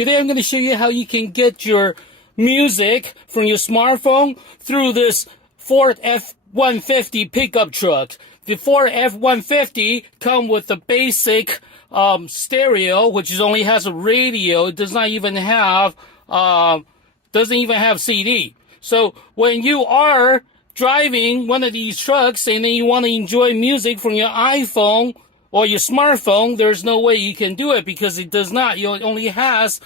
Today I'm going to show you how you can get your music from your smartphone through this Ford F-150 pickup truck. The Ford F-150 comes with the basic stereo, which only has a radio. It does not even have CD. So when you are driving one of these trucks and then you want to enjoy music from your iPhone or your smartphone, there's no way you can do it because it does not. It only has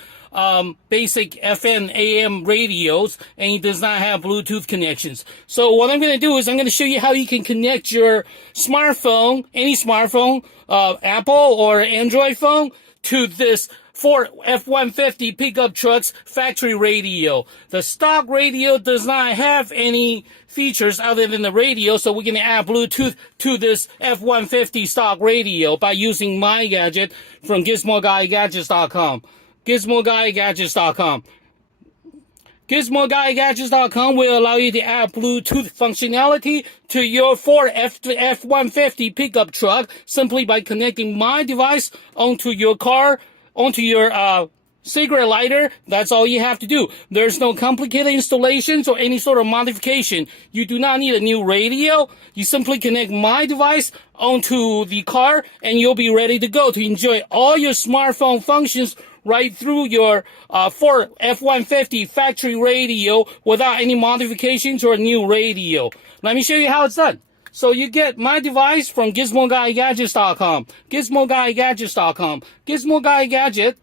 basic FM, AM radios, and it does not have Bluetooth connections. So what I'm going to do is I'm going to show you how you can connect your smartphone, any smartphone, Apple or Android phone, to this Ford F-150 pickup truck's factory radio. The stock radio does not have any features other than the radio, so we're going to add Bluetooth to this F-150 stock radio by using my gadget from GizmoGuyGadgets.com. GizmoGuyGadgets.com. GizmoGuyGadgets.com will allow you to add Bluetooth functionality to your Ford F-150 pickup truck simply by connecting my device onto your car, onto your cigarette lighter. That's all you have to do. There's no complicated installations or any sort of modification. You do not need a new radio. You simply connect my device onto the car and you'll be ready to go to enjoy all your smartphone functions right through your Ford F-150 factory radio without any modifications or a new radio. Let me show you how it's done. So you get my device from GizmoGuyGadgets.com. GizmoGuyGadgets.com. GizmoGuyGadget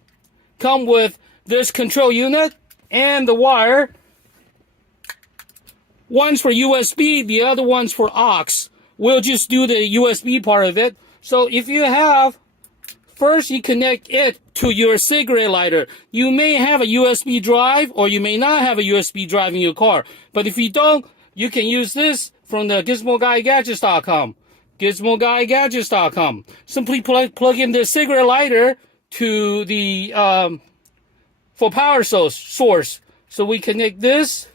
come with this control unit and the wire. One's for USB, the other one's for aux. We'll just do the USB part of it. So if you have, first you connect it to your cigarette lighter. You may have a USB drive or you may not have a USB drive in your car. But if you don't, you can use this from the GizmoGuyGadgets.com. GizmoGuyGadgets.com. Simply plug in the cigarette lighter to the for power source. So we connect this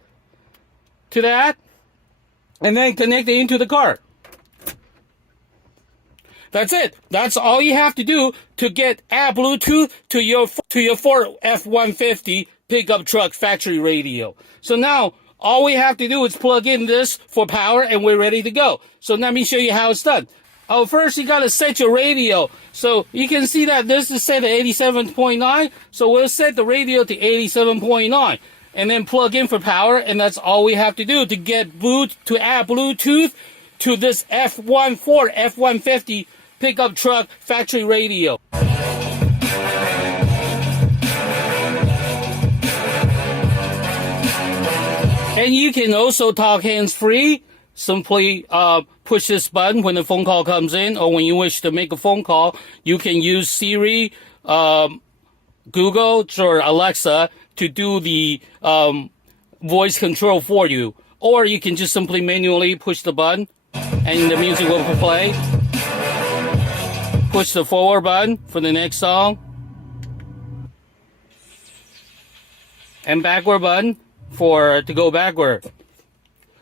to that and then connect it into the car. That's it. That's all you have to do to add Bluetooth to your Ford F-150 pickup truck factory radio. So now all we have to do is plug in this for power and we're ready to go. So let me show you how it's done. Oh, first you got to set your radio. So you can see that this is set at 87.9. So we'll set the radio to 87.9 and then plug in for power. And that's all we have to do to add Bluetooth to this Ford F-150 pickup truck factory radio. And you can also talk hands-free. Simply push this button when the phone call comes in, or when you wish to make a phone call. You can use Siri, Google, or Alexa to do the voice control for you. Or you can just simply manually push the button and the music will play. Push the forward button for the next song. And backward button to go backward.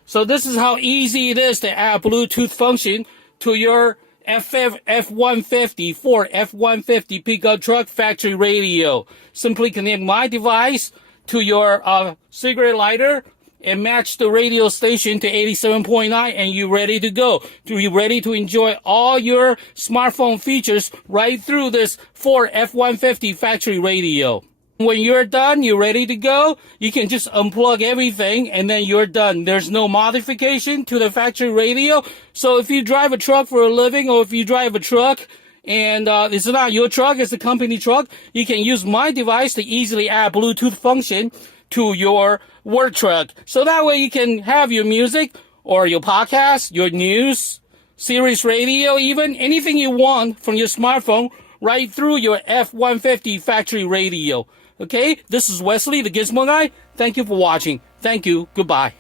So this is how easy it is to add Bluetooth function to your F-150 Ford F-150 pickup truck factory radio. Simply connect my device to your cigarette lighter and match the radio station to 87.9 and you're ready to go. You're ready to enjoy all your smartphone features right through this Ford F-150 factory radio. When you're done, you're ready to go, you can just unplug everything and then you're done. There's no modification to the factory radio. So if you drive a truck for a living or if you drive a truck and it's not your truck, it's a company truck, you can use my device to easily add Bluetooth function to your work truck. So that way you can have your music or your podcast, your news, Sirius radio, even anything you want from your smartphone right through your F-150 factory radio. Okay, this is Wesley, the Gizmo Guy. Thank you for watching. Thank you. Goodbye.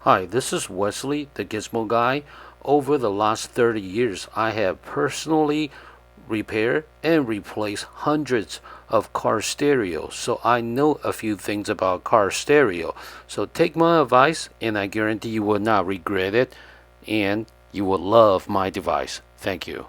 Hi, this is Wesley, the Gizmo Guy. Over the last 30 years, I have personally repaired and replaced hundreds of car stereos. So I know a few things about car stereo. So take my advice and I guarantee you will not regret it and you will love my device. Thank you.